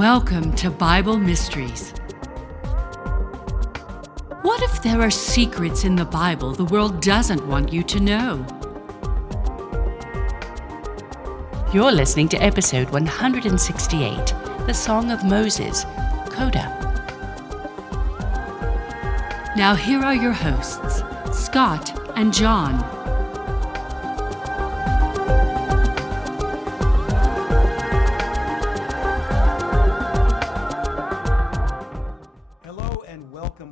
Welcome to Bible Mysteries. What if there are secrets in the Bible the world doesn't want you to know? You're listening to episode 168, The Song of Moses, Coda. Now here are your hosts, Scott and John.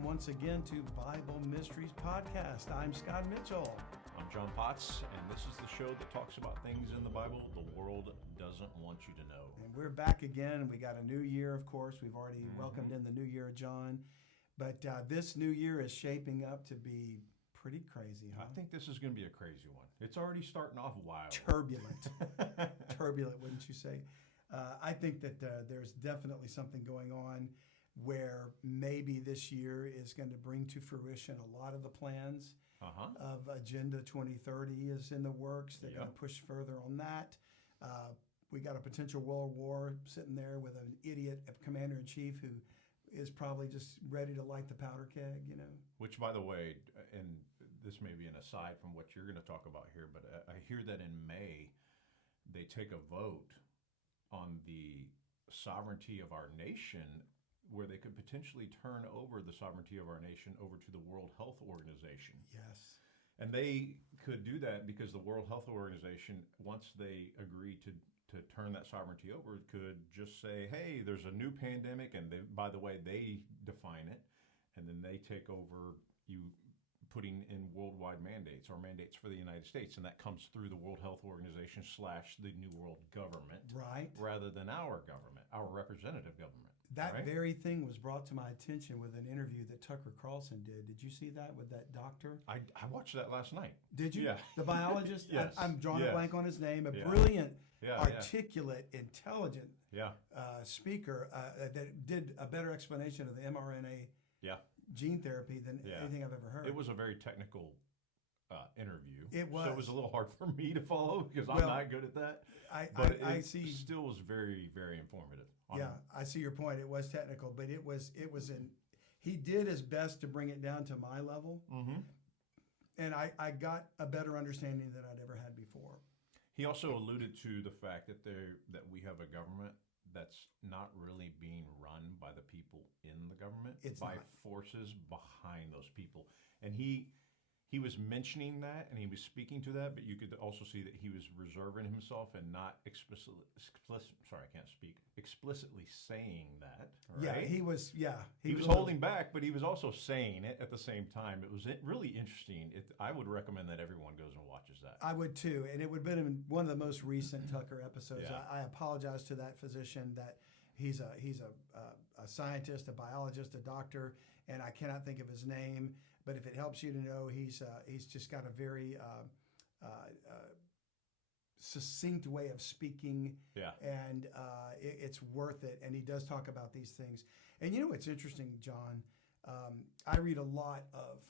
Once again to Bible Mysteries Podcast. I'm Scott Mitchell. I'm John Potts, and this is the show that talks about things in the Bible the world doesn't want you to know. And we're back again. We got a new year, of course. We've already welcomed in the new year, John. But this new year is shaping up to be pretty crazy, huh? I think this is going to be a crazy one. It's already starting off wild. Turbulent. Turbulent, wouldn't you say? I think that there's definitely something going on where maybe this year is going to bring to fruition a lot of the plans of Agenda 2030 is in the works. They're going to push further on that. We got a potential world war sitting there with an idiot commander-in-chief who is probably just ready to light the powder keg, you know. Which, by the way, and this may be an aside from what you're going to talk about here, but I hear that in May they take a vote on the sovereignty of our nation, where they could potentially turn over the sovereignty of our nation over to the World Health Organization. Yes. And they could do that because the World Health Organization, once they agree to turn that sovereignty over, could just say, hey, there's a new pandemic, and they, by the way, they define it, and then they take over you putting in worldwide mandates or mandates for the United States, and that comes through the World Health Organization / the New World Government, right? Rather than our government, our representative government. That very thing was brought to my attention with an interview that Tucker Carlson did. Did you see that with that doctor? I watched that last night. Did you? Yeah. The biologist? Yes. I'm drawing a blank on his name. A Yeah. brilliant, Yeah, articulate, intelligent yeah. speaker that did a better explanation of the mRNA gene therapy than anything I've ever heard. It was a very technical interview. It was. So it was a little hard for me to follow because I'm not good at that. I see. Still was very, very informative. I see your point. It was technical, but it was he did his best to bring it down to my level. Mm-hmm. And I got a better understanding than I'd ever had before. He also alluded to the fact that we have a government that's not really being run by the people in the government, it's by forces behind those people. And he was mentioning that, and he was speaking to that, but you could also see that he was reserving himself and not explicitly saying that. Right? Yeah, he was holding back, but he was also saying it at the same time. It was really interesting. I would recommend that everyone goes and watches that. I would too, and it would have been one of the most recent Tucker episodes. Yeah. I apologize to that physician that he's a scientist, a biologist, a doctor, and I cannot think of his name. But if it helps you to know, he's just got a very succinct way of speaking, and it's worth it. And he does talk about these things. And you know what's interesting, John? I read a lot of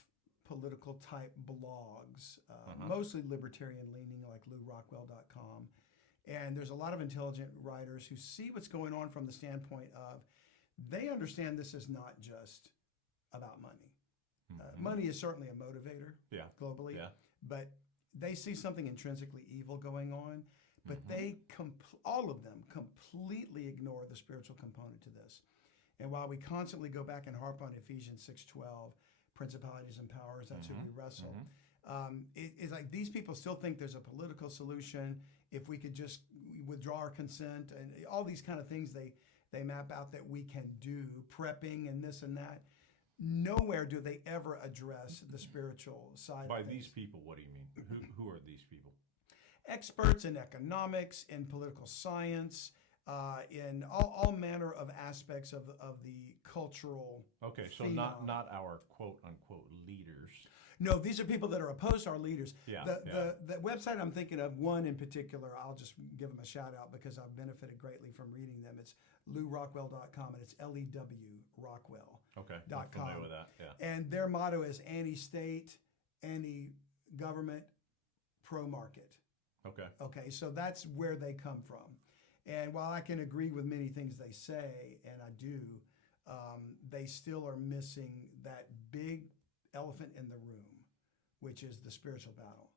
political type blogs, mostly libertarian leaning, like LouRockwell.com. And there's a lot of intelligent writers who see what's going on from the standpoint of they understand this is not just about money. Money is certainly a motivator globally, but they see something intrinsically evil going on, but they all of them completely ignore the spiritual component to this. And while we constantly go back and harp on Ephesians 6:12, principalities and powers, that's who we wrestle, it's like these people still think there's a political solution if we could just withdraw our consent and all these kind of things they map out that we can do, prepping and this and that. Nowhere do they ever address the spiritual side By of things. these people, what do you mean? Who are these people? Experts in economics, in political science, in all manner of aspects of the cultural. Okay, so phenom. not our quote unquote leaders. No, these are people that are opposed to our leaders. The website I'm thinking of, one in particular, I'll just give them a shout out because I've benefited greatly from reading them. It's LewRockwell.com, and it's LEW Okay, .com. I'm familiar with that. Yeah. And their motto is anti-state, anti-government, pro-market. Okay. Okay, so that's where they come from. And while I can agree with many things they say, and I do, they still are missing that big elephant in the room, which is the spiritual battle.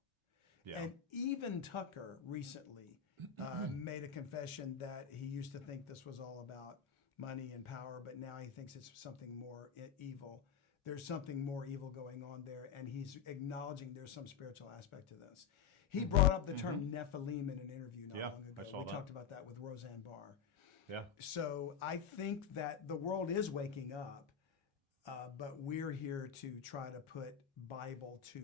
Yeah. And even Tucker recently made a confession that he used to think this was all about money and power, but now he thinks it's something more evil. There's something more evil going on there, and he's acknowledging there's some spiritual aspect to this. He brought up the term Nephilim in an interview not long ago. I saw we that. talked about that with Roseanne Barr. Yeah. So I think that the world is waking up, but we're here to try to put Bible to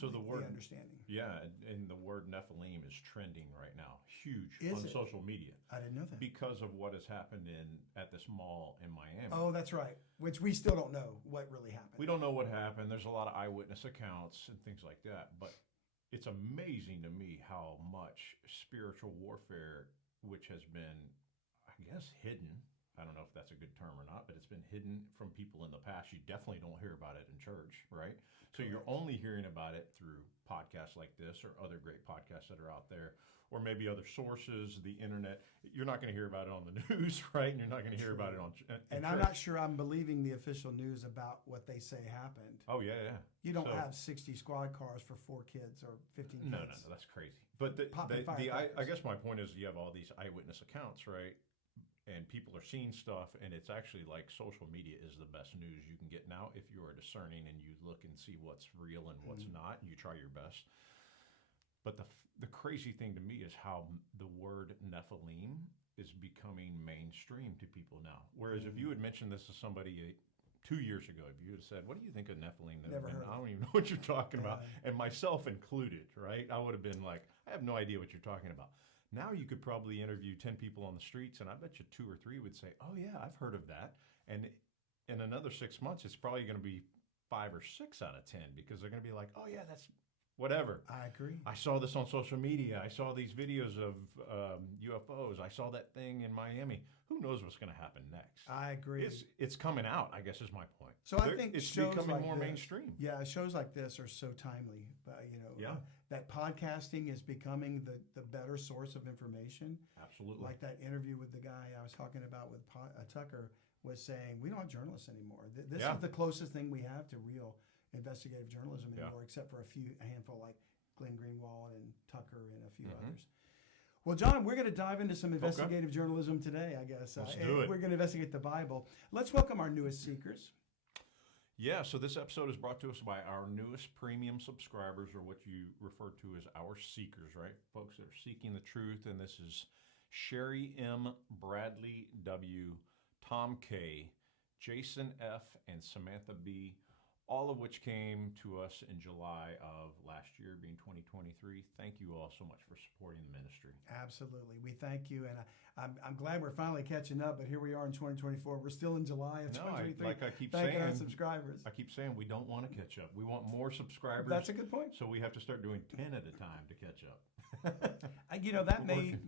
the word understanding. Yeah, and the word Nephilim is trending right now, huge Is on it? social media. I didn't know that. Because of what has happened at this mall in Miami. Oh, that's right. Which we still don't know what really happened. We don't know what happened. There's a lot of eyewitness accounts and things like that. But it's amazing to me how much spiritual warfare, which has been, I guess, hidden. I don't know if that's a good term or not, but it's been hidden from people in the past. You definitely don't hear about it in church, right? So you're only hearing about it through podcasts like this or other great podcasts that are out there, or maybe other sources, the internet. You're not going to hear about it on the news, right? And you're not going to hear about it on And I'm not sure I'm believing the official news about what they say happened. Oh, yeah. You don't have 60 squad cars for 4 kids or 15 kids. No, that's crazy. But I guess my point is you have all these eyewitness accounts, right? And people are seeing stuff, and it's actually like social media is the best news you can get now if you are discerning and you look and see what's real and what's not, and you try your best. But the crazy thing to me is how the word Nephilim is becoming mainstream to people now. Whereas if you had mentioned this to somebody 2 years ago, if you had said, "What do you think of Nephilim?" Never heard I don't even know what you're talking about, and myself included, right? I would have been like, "I have no idea what you're talking about." Now you could probably interview 10 people on the streets, and I bet you 2 or 3 would say, "Oh yeah, I've heard of that." And in another 6 months, it's probably going to be 5 or 6 out of 10 because they're going to be like, "Oh yeah, that's whatever." I agree. I saw this on social media. I saw these videos of UFOs. I saw that thing in Miami. Who knows what's going to happen next? I agree. It's coming out, I guess is my point. So I think it's shows becoming like more this, mainstream. Yeah, shows like this are so timely. That podcasting is becoming the better source of information. Absolutely. Like that interview with the guy I was talking about with Tucker was saying, we don't have journalists anymore. This is the closest thing we have to real investigative journalism anymore, except for a handful like Glenn Greenwald and Tucker and a few others. Well, John, we're going to dive into some investigative journalism today, I guess. Let's do it. We're going to investigate the Bible. Let's welcome our newest seekers. Yeah, so this episode is brought to us by our newest premium subscribers, or what you refer to as our seekers, right? Folks that are seeking the truth, and this is Cheri M., Bradley W., Tom K., Jason F., and Samantha B., all of which came to us in July of last year, being 2023. Thank you all so much for supporting the ministry. Absolutely. We thank you. And I'm glad we're finally catching up, but here we are in 2024. We're still in July of 2023. Like I keep Thanking saying, our subscribers. I keep saying we don't want to catch up. We want more subscribers. That's a good point. So we have to start doing 10 at a time to catch up. That maybe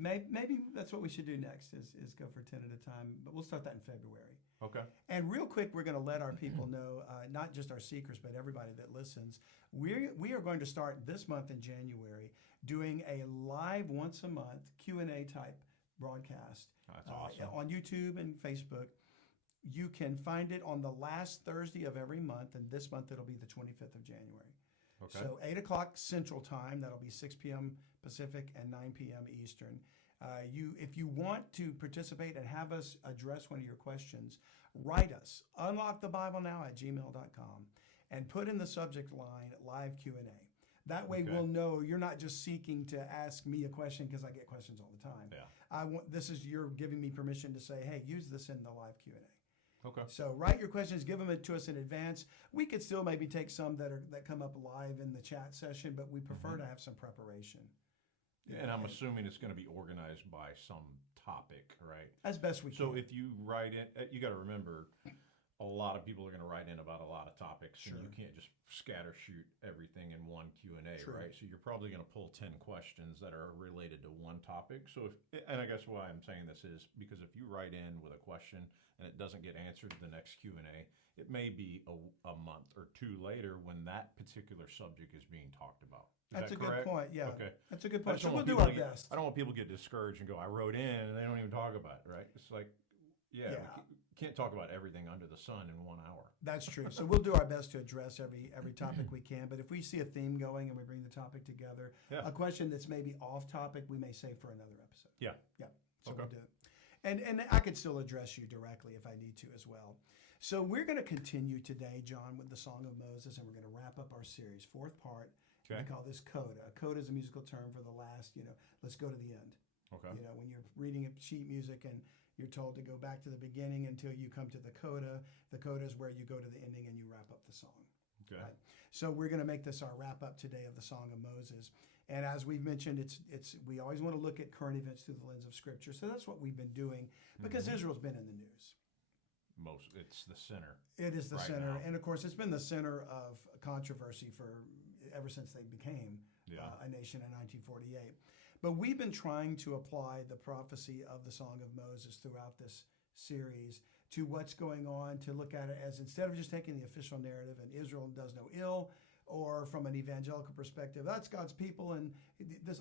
that's what we should do next is go for 10 at a time, but we'll start that in February. Okay. And real quick, we're going to let our people know, not just our seekers, but everybody that listens, we are going to start this month in January doing a live once a month Q&A type broadcast. That's awesome. On YouTube and Facebook. You can find it on the last Thursday of every month, and this month it'll be the 25th of January. Okay. So 8 o'clock Central Time, that'll be 6 p.m. Pacific and 9 p.m. Eastern. If you want to participate and have us address one of your questions, write us, unlockthebiblenowat@gmail.com, and put in the subject line live Q&A. That way we'll know you're not just seeking to ask me a question because I get questions all the time. Yeah. You're giving me permission to say, hey, use this in the live Q&A. Okay. So write your questions, give them to us in advance. We could still maybe take some that come up live in the chat session, but we prefer to have some preparation. And I'm assuming it's going to be organized by some topic, right? As best we can. So if you write it, you got to remember, a lot of people are going to write in about a lot of topics, Sure. and you can't just scatter shoot everything in one Q&A, True. right? So you're probably going to pull 10 questions that are related to one topic. So and I guess why I'm saying this is because if you write in with a question and it doesn't get answered in the next Q&A, it may be a month or two later when that particular subject is being talked about. That's a correct? good point. Yeah. Okay. That's a good I point. just So don't we'll want do people our to best. I don't want people to get discouraged and go, I wrote in and they don't even talk about it, right? It's like, yeah. We can't talk about everything under the sun in 1 hour. That's true. So we'll do our best to address every topic we can. But if we see a theme going and we bring the topic together, Yeah. a question that's maybe off topic, we may save for another episode. Yeah. Yeah. So Okay. we'll do it. And I could still address you directly if I need to as well. So we're going to continue today, John, with the Song of Moses, and we're going to wrap up our series. Fourth part. Okay. We call this Coda. A coda is a musical term for the last, let's go to the end. Okay. When you're reading sheet music and you're told to go back to the beginning until you come to the coda. The coda is where you go to the ending and you wrap up the song. Okay. Right? So we're going to make this our wrap up today of the Song of Moses. And as we've mentioned, it's we always want to look at current events through the lens of Scripture. So that's what we've been doing because Israel's been in the news. It's the center. It is the right center, now. and of course, it's been the center of controversy ever since they became a nation in 1948. But we've been trying to apply the prophecy of the Song of Moses throughout this series to what's going on, to look at it as instead of just taking the official narrative and Israel does no ill, or from an evangelical perspective, that's God's people and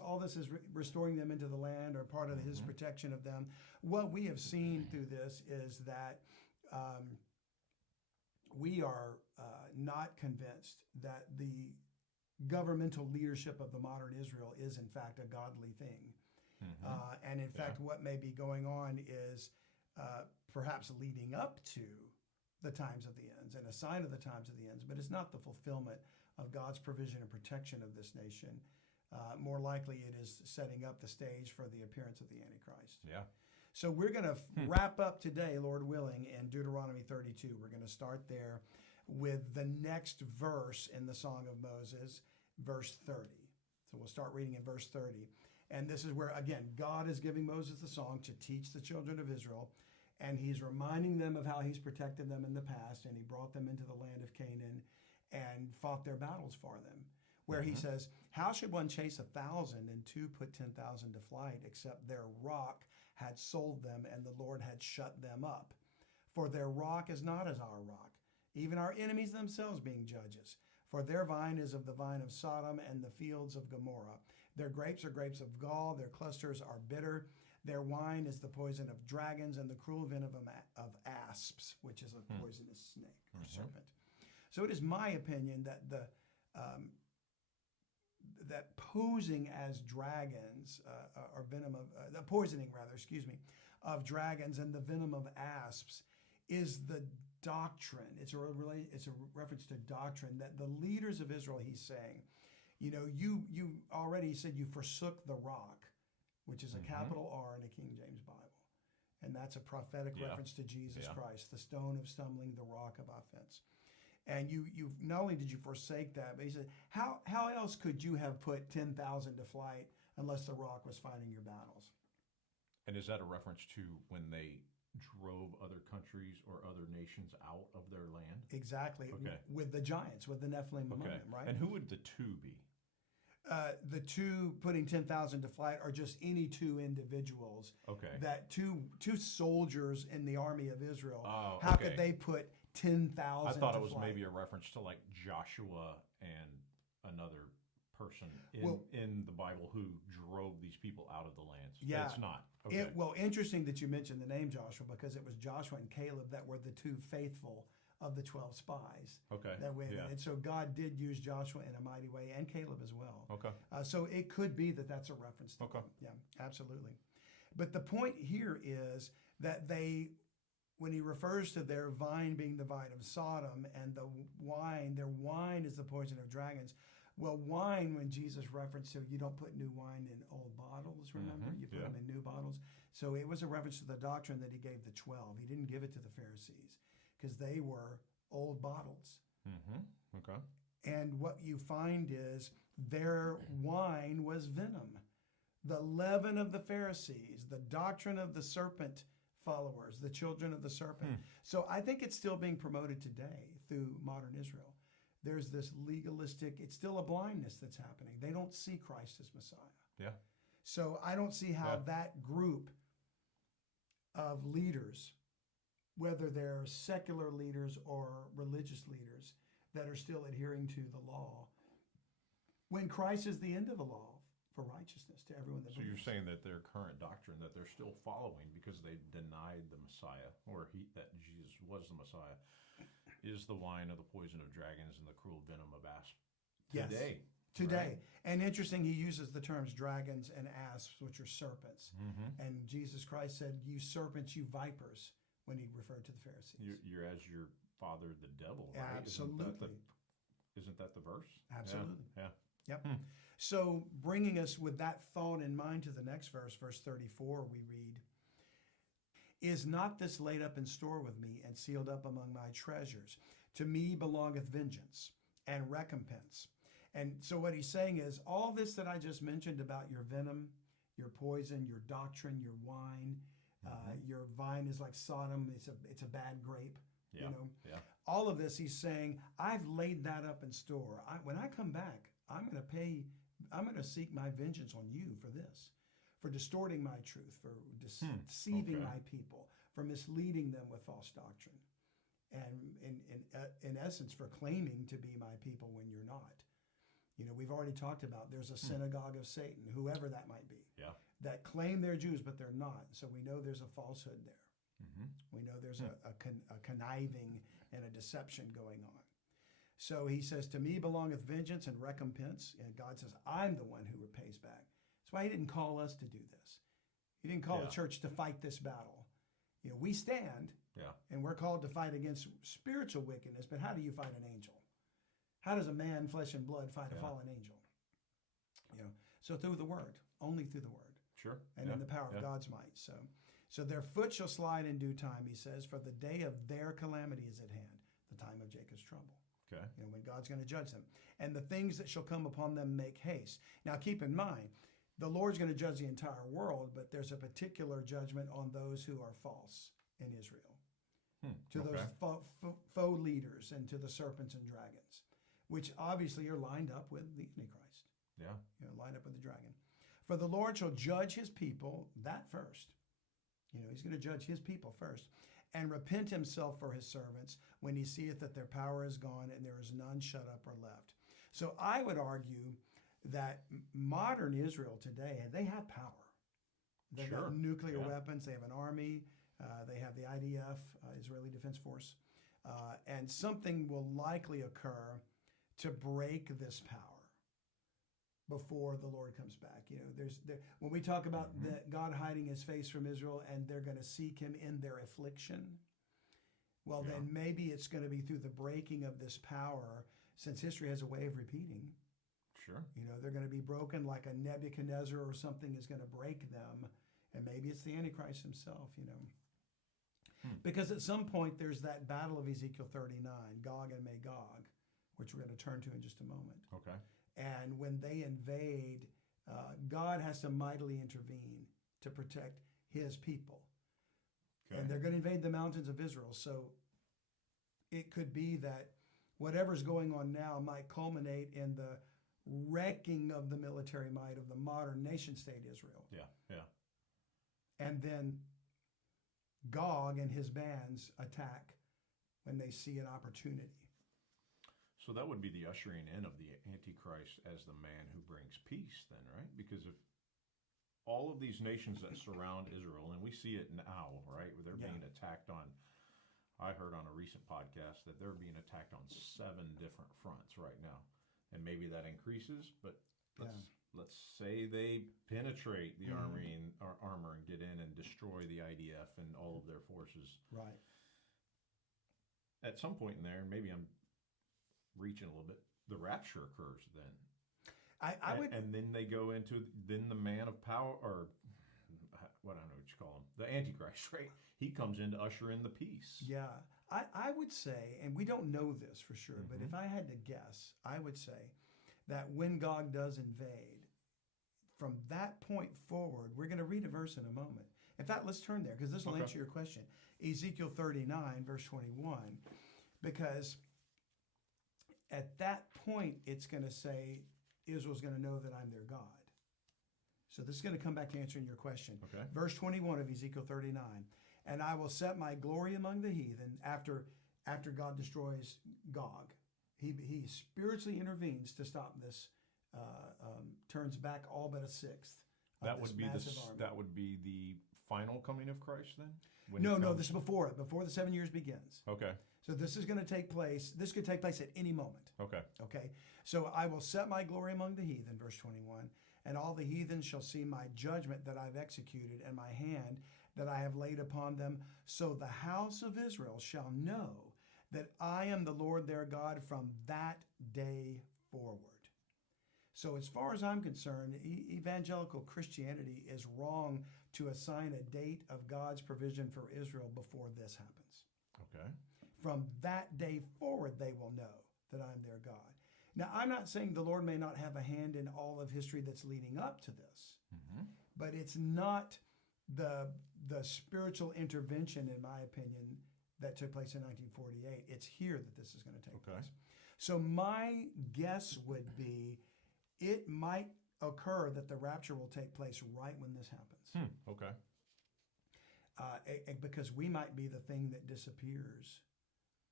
all this is restoring them into the land or part of his protection of them. What we have seen through this is that we are not convinced that the governmental leadership of the modern Israel is in fact a godly thing. And in fact, what may be going on is perhaps leading up to the times of the ends and a sign of the times of the ends, but it's not the fulfillment of God's provision and protection of this nation. More likely it is setting up the stage for the appearance of the Antichrist. Yeah. So we're going to wrap up today, Lord willing, in Deuteronomy 32. We're going to start there with the next verse in the Song of Moses, verse 30. So we'll start reading in verse 30. And this is where, again, God is giving Moses the song to teach the children of Israel. And he's reminding them of how he's protected them in the past. And he brought them into the land of Canaan and fought their battles for them. Where he says, how should one chase 1,000 and two put 10,000 to flight, except their rock had sold them and the Lord had shut them up? For their rock is not as our rock, even our enemies themselves being judges. For their vine is of the vine of Sodom and the fields of Gomorrah. Their grapes are grapes of gall, their clusters are bitter. Their wine is the poison of dragons and the cruel venom of asps, which is a poisonous snake or serpent. So it is my opinion that that posing as dragons, or venom of, the poisoning rather, of dragons and the venom of asps is the doctrine. It's a reference to doctrine that the leaders of Israel, he's saying, you already said you forsook the rock, which is a capital R in a King James Bible. And that's a prophetic reference to Jesus Christ, the stone of stumbling, the rock of offense. And you not only did you forsake that, but he said, how else could you have put 10,000 to flight unless the rock was fighting your battles? And is that a reference to when they drove other countries or other nations out of their land? Exactly. Okay. With the giants, with the Nephilim among them, right? And who would the two be? The two putting 10,000 to flight are just any two individuals. Okay. That two soldiers in the army of Israel. Oh, how could they put 10,000 I thought it was flight? maybe a reference to like Joshua and another person in the Bible who drove these people out of the lands. Yeah. It's not. Okay. Interesting that you mentioned the name Joshua, because it was Joshua and Caleb that were the two faithful of the 12 spies. Okay. That went Yeah. And so God did use Joshua in a mighty way, and Caleb as well. Okay. So it could be that that's a reference to Okay. them. Yeah, absolutely. But the point here is that when he refers to their vine being the vine of Sodom and their wine is the poison of dragons. Well, wine, when Jesus referenced to, you don't put new wine in old bottles, remember? You put them in new bottles. So it was a reference to the doctrine that he gave the 12. He didn't give it to the Pharisees because they were old bottles. Okay. And what you find is their wine was venom. The leaven of the Pharisees, the doctrine of the serpent followers, the children of the serpent. So I think it's still being promoted today through modern Israel. There's this legalistic, it's still a blindness that's happening. They don't see Christ as Messiah. Yeah. So I don't see how that group of leaders, whether they're secular leaders or religious leaders that are still adhering to the law, when Christ is the end of the law for righteousness to everyone that So believes. you're saying that their current doctrine that they're still following because they denied the Messiah, or that Jesus was the Messiah, is the wine of the poison of dragons and the cruel venom of asps today. Today. Right? And interesting, he uses the terms dragons and asps, which are serpents. And Jesus Christ said, you serpents, you vipers, when he referred to the Pharisees. You're as your father, the devil, right? Absolutely. Isn't that the verse? Absolutely. Yeah. Yep. So bringing us with that thought in mind to the next verse, verse 34, we read, is not this laid up in store with me and sealed up among my treasures? To me belongeth vengeance and recompense. And so what he's saying is all this that I just mentioned about your venom, your poison, your doctrine, your wine, your vine is like Sodom. It's a bad grape. Yeah. You know, Yeah. all of this, he's saying, I've laid that up in store. When I come back, I'm going to seek my vengeance on you for this, for distorting my truth, for deceiving my people, for misleading them with false doctrine, and in essence, for claiming to be my people when you're not. You know, we've already talked about there's a synagogue of Satan, whoever that might be, that claim they're Jews, but they're not. So we know there's a falsehood there. We know there's a conniving and a deception going on. So he says, to me belongeth vengeance and recompense. And God says, I'm the one who repays back. That's why he didn't call us to do this. He didn't call the church to fight this battle. You know, we stand, and we're called to fight against spiritual wickedness, but how do you fight an angel? How does a man, flesh and blood, fight a fallen angel? You know, so through the word, only through the word. Sure. And in the power of God's might. So their foot shall slide in due time, he says, for the day of their calamity is at hand, the time of Jacob's trouble. Okay. You know, when God's going to judge them. And the things that shall come upon them make haste. Now keep in mind, the Lord's going to judge the entire world, but there's a particular judgment on those who are false in Israel. To those faux leaders and to the serpents and dragons, which obviously are lined up with the Antichrist. Yeah. You know, lined up with the dragon. For the Lord shall judge his people, that first. You know, he's going to judge his people first, and repent himself for his servants when he seeth that their power is gone and there is none shut up or left. So I would argue that modern Israel today, they have power. They've got nuclear weapons. They have an army. They have the IDF, Israeli Defense Force. And something will likely occur to break this power before the Lord comes back. You know, when we talk about God hiding his face from Israel and they're going to seek him in their affliction, well, then maybe it's going to be through the breaking of this power, since history has a way of repeating. Sure. You know, they're going to be broken like a Nebuchadnezzar or something is going to break them. And maybe it's the Antichrist himself, you know. Because at some point there's that battle of Ezekiel 39, Gog and Magog, which we're going to turn to in just a moment. Okay. And when they invade, God has to mightily intervene to protect his people. Okay. And they're going to invade the mountains of Israel. So it could be that whatever's going on now might culminate in the wrecking of the military might of the modern nation-state Israel. Yeah. And then Gog and his bands attack when they see an opportunity. So that would be the ushering in of the Antichrist as the man who brings peace then, right? Because if all of these nations that surround Israel, and we see it now, right? They're being attacked on, I heard on a recent podcast that they're being attacked on 7 different fronts right now. And maybe that increases, but let's say they penetrate the armor and get in and destroy the IDF and all of their forces. Right. At some point in there, maybe I'm reaching a little bit, the rapture occurs then. I would, and then they go into the man of power, or what, I don't know what you call him, the Antichrist, right? He comes in to usher in the peace. Yeah. I would say, and we don't know this for sure, but if I had to guess, I would say that when Gog does invade, from that point forward, we're going to read a verse in a moment, In fact, let's turn there because this will Okay. answer your question. Ezekiel 39, verse 21, because at that point, it's going to say Israel's going to know that I'm their God. So this is going to come back to answering your question. Okay. Verse 21 of Ezekiel 39, and I will set my glory among the heathen after God destroys Gog. He spiritually intervenes to stop this, turns back all but a sixth. That would be army. that would be the final coming of Christ then? No, this is before it, before the 7 years begins. Okay. So this is going to take place, this could take place at any moment. Okay. Okay. So I will set my glory among the heathen, verse 21, and all the heathen shall see my judgment that I've executed and my hand that I have laid upon them. So the house of Israel shall know that I am the Lord their God from that day forward. So as far as I'm concerned, evangelical Christianity is wrong to assign a date of God's provision for Israel before this happens. Okay. From that day forward, they will know that I'm their God. Now, I'm not saying the Lord may not have a hand in all of history that's leading up to this, but it's not the spiritual intervention, in my opinion, that took place in 1948. It's here that this is going to take place. So my guess would be it might occur that the rapture will take place right when this happens. Okay. Because we might be the thing that disappears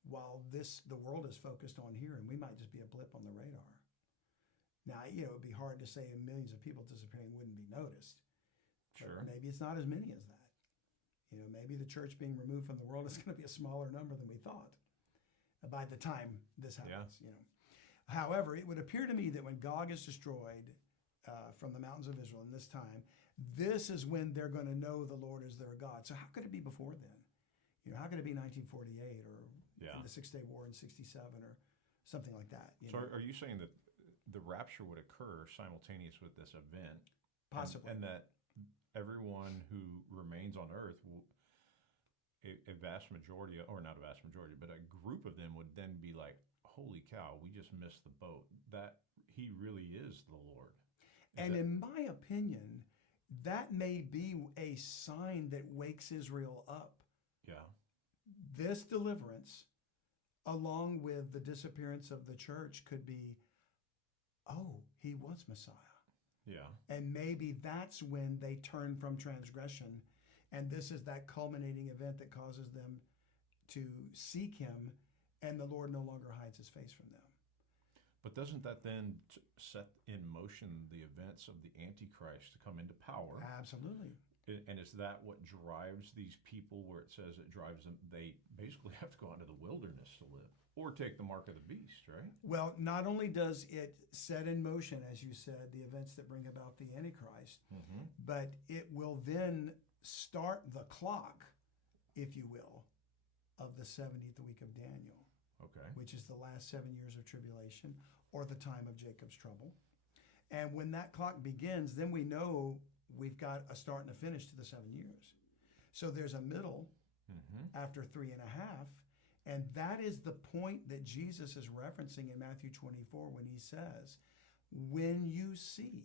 while the world is focused on here, and we might just be a blip on the radar. Now, it would be hard to say millions of people disappearing wouldn't be noticed. Sure. But maybe it's not as many as that. Maybe the church being removed from the world is going to be a smaller number than we thought by the time this happens. However, it would appear to me that when Gog is destroyed from the mountains of Israel in this time, this is when they're going to know the Lord is their God. So how could it be before then? How could it be 1948 or the 6 Day War in 67 or something like that? So are you saying that the rapture would occur simultaneous with this event? Possibly. And that everyone who remains on earth, a vast majority, or not a vast majority, but a group of them would then be like, holy cow, we just missed the boat. That he really is the Lord. In my opinion, that may be a sign that wakes Israel up. Yeah. This deliverance, along with the disappearance of the church, could be, he was Messiah. Yeah. And maybe that's when they turn from transgression. And this is that culminating event that causes them to seek him, and the Lord no longer hides his face from them. But doesn't that then set in motion the events of the Antichrist to come into power? Absolutely. And is that what drives these people, where it says it drives them, they basically have to go out into the wilderness to live or take the mark of the beast, right? Well, not only does it set in motion, as you said, the events that bring about the Antichrist, but it will then start the clock, if you will, of the 70th week of Daniel, which is the last 7 years of tribulation or the time of Jacob's trouble. And when that clock begins, then we know we've got a start and a finish to the 7 years. So there's a middle after 3.5. And that is the point that Jesus is referencing in Matthew 24 when he says, when you see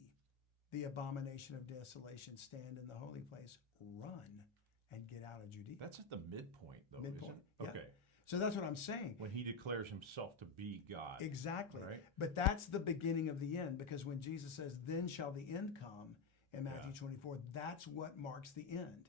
the abomination of desolation stand in the holy place, run and get out of Judea. That's at the midpoint, though, Midpoint, isn't it? yeah. Okay. So that's what I'm saying. When he declares himself to be God. Exactly. Right? But that's the beginning of the end, because when Jesus says, then shall the end come in Matthew 24, that's what marks the end,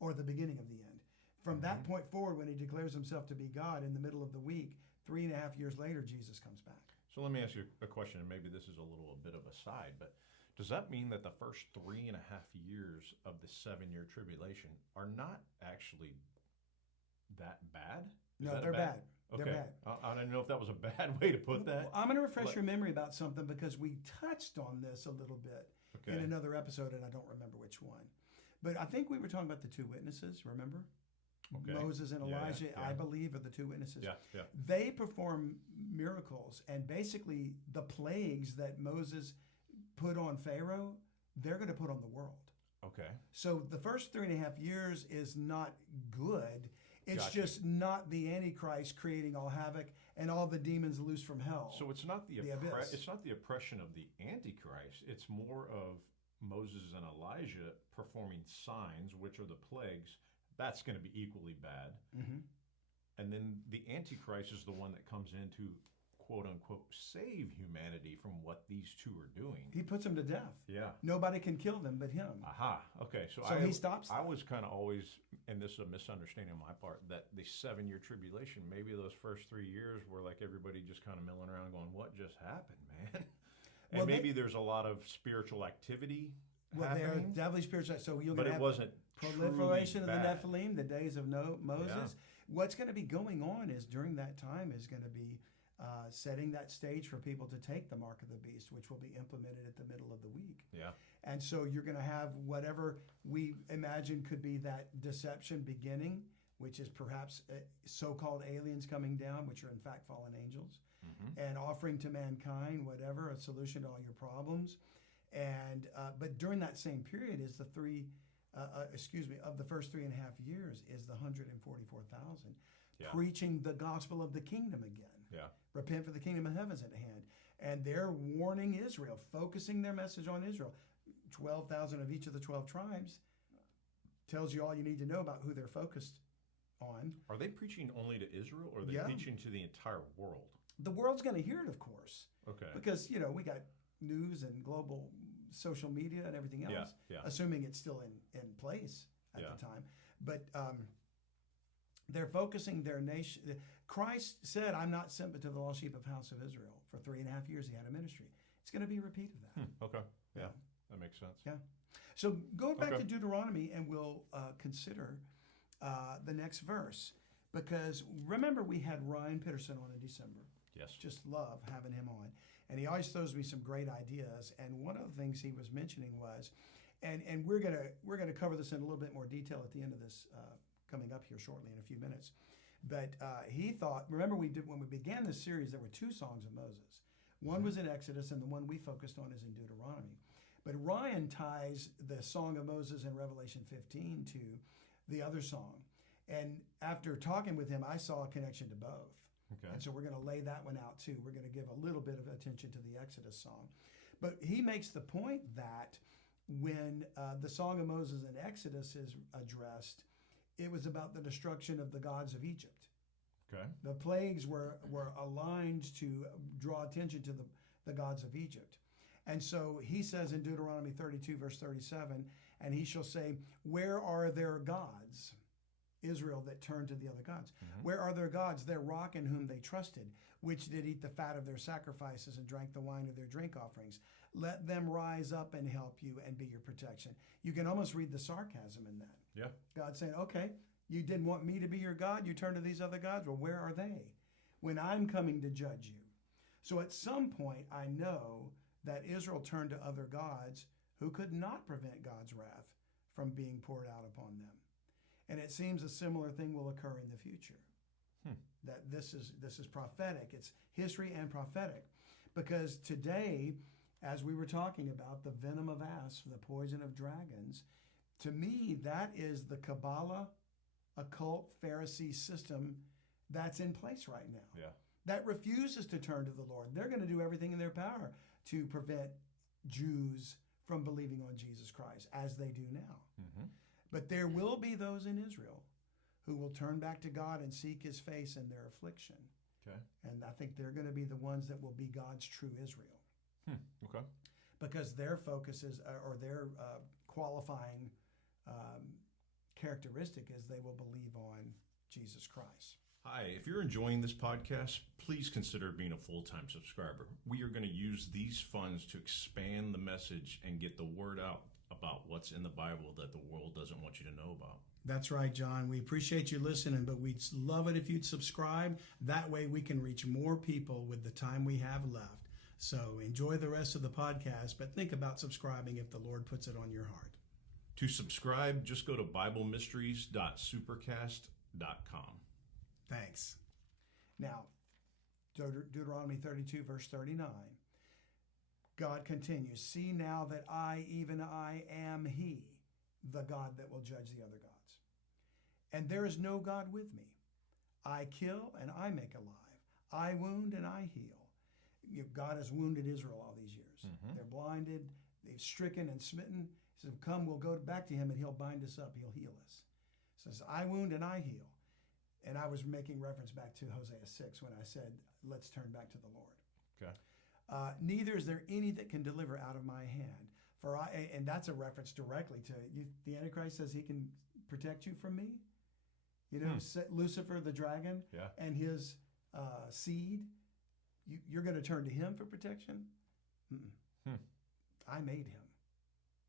or the beginning of the end. From that point forward, when he declares himself to be God in the middle of the week, 3.5 years later, Jesus comes back. So let me ask you a question, and maybe this is a bit of a side, but does that mean that the first 3.5 years of the 7-year tribulation are not actually that bad? No, they're bad. Okay. They're bad. I don't know if that was a bad way to put that. I'm going to refresh your memory about something, because we touched on this a little bit in another episode, and I don't remember which one. But I think we were talking about the two witnesses, remember? Okay. Moses and Elijah, yeah. I believe, are the two witnesses. Yeah. They perform miracles, and basically the plagues that Moses put on Pharaoh, they're going to put on the world. Okay. So the first 3.5 years is not good. It's Gotcha. just not the Antichrist creating all havoc and all the demons loose from hell. So it's not the abyss. it's not the oppression of the Antichrist. It's more of Moses and Elijah performing signs, which are the plagues, that's going to be equally bad. Mm-hmm. And then the Antichrist is the one that comes in to, quote unquote, save humanity from what these two are doing. He puts them to death. Yeah. Nobody can kill them but him. Aha. Okay. So he stops them. I was kind of always, and this is a misunderstanding on my part, that the 7-year tribulation, maybe those first 3 years were like everybody just kind of milling around going, what just happened, man? And maybe there's a lot of spiritual activity they're happening. definitely spiritual. So you're But going to it have wasn't proliferation of the bad. Nephilim, the days of Moses. Yeah. What's going to be going on is during that time is going to be setting that stage for people to take the mark of the beast, which will be implemented at the middle of the week. Yeah. And so you're going to have whatever we imagine could be that deception beginning, which is perhaps so-called aliens coming down, which are in fact fallen angels, and offering to mankind whatever, a solution to all your problems. And but during that same period is the of the first 3.5 years is the 144,000 preaching the gospel of the kingdom again. Yeah. Repent, for the kingdom of heaven is at hand. And they're warning Israel, focusing their message on Israel. 12,000 of each of the 12 tribes tells you all you need to know about who they're focused on. Are they preaching only to Israel, or are they preaching to the entire world? The world's going to hear it, of course. Okay. Because, we got news and global social media and everything else, assuming it's still in place at the time. But they're focusing their nation. Christ said, I'm not sent but to the lost sheep of house of Israel. For 3.5 years he had a ministry. It's going to be a repeat of that. Okay. Yeah. That makes sense. Yeah. So go back to Deuteronomy and we'll consider the next verse. Because remember, we had Ryan Peterson on in December. Yes. Just love having him on. And he always throws me some great ideas. And one of the things he was mentioning was, and we're gonna cover this in a little bit more detail at the end of this coming up here shortly in a few minutes. But he thought, remember when we began this series, there were 2 songs of Moses. One was in Exodus, and the one we focused on is in Deuteronomy. But Ryan ties the Song of Moses in Revelation 15 to the other song. And after talking with him, I saw a connection to both. Okay. And so we're going to lay that one out too. We're going to give a little bit of attention to the Exodus song. But he makes the point that when the Song of Moses in Exodus is addressed, it was about the destruction of the gods of Egypt. Okay. The plagues were aligned to draw attention to the gods of Egypt. And so he says in Deuteronomy 32, verse 37, and he shall say, where are their gods? Israel that turned to the other gods. Where are their gods, their rock in whom they trusted, which did eat the fat of their sacrifices and drank the wine of their drink offerings? Let them rise up and help you and be your protection. You can almost read the sarcasm in that. Yeah. God saying, okay, you didn't want me to be your God, you turned to these other gods. Well, where are they when I'm coming to judge you? So at some point, I know that Israel turned to other gods who could not prevent God's wrath from being poured out upon them. And it seems a similar thing will occur in the future. That this is prophetic. It's history and prophetic. Because today, as we were talking about, the venom of asps, the poison of dragons, to me, that is the Kabbalah, occult, Pharisee system that's in place right now. Yeah. That refuses to turn to the Lord. They're going to do everything in their power to prevent Jews from believing on Jesus Christ, as they do now. But there will be those in Israel who will turn back to God and seek his face in their affliction. Okay. And I think they're going to be the ones that will be God's true Israel. Okay. Because their focus is, or their qualifying characteristic is they will believe on Jesus Christ. Hi, if you're enjoying this podcast, please consider being a full-time subscriber. We are going to use these funds to expand the message and get the word out about what's in the Bible that the world doesn't want you to know about. That's right, John. We appreciate you listening, but we'd love it if you'd subscribe. That way we can reach more people with the time we have left. So enjoy the rest of the podcast, but think about subscribing if the Lord puts it on your heart. To subscribe, just go to BibleMysteries.supercast.com. Thanks. Now, Deuteronomy 32, verse 39. God continues, see now that I, even I, am he, the God that will judge the other gods. And there is no God with me. I kill and I make alive. I wound and I heal. God has wounded Israel all these years. They're blinded. they've stricken and smitten. He says, come, we'll go back to him and he'll bind us up. He'll heal us. He says, I wound and I heal. And I was making reference back to Hosea 6 when I said, let's turn back to the Lord. Okay. Neither is there any that can deliver out of my hand. And that's a reference directly to you. The Antichrist says he can protect you from me. You know, Lucifer, the dragon, and his seed. You're going to turn to him for protection? I made him,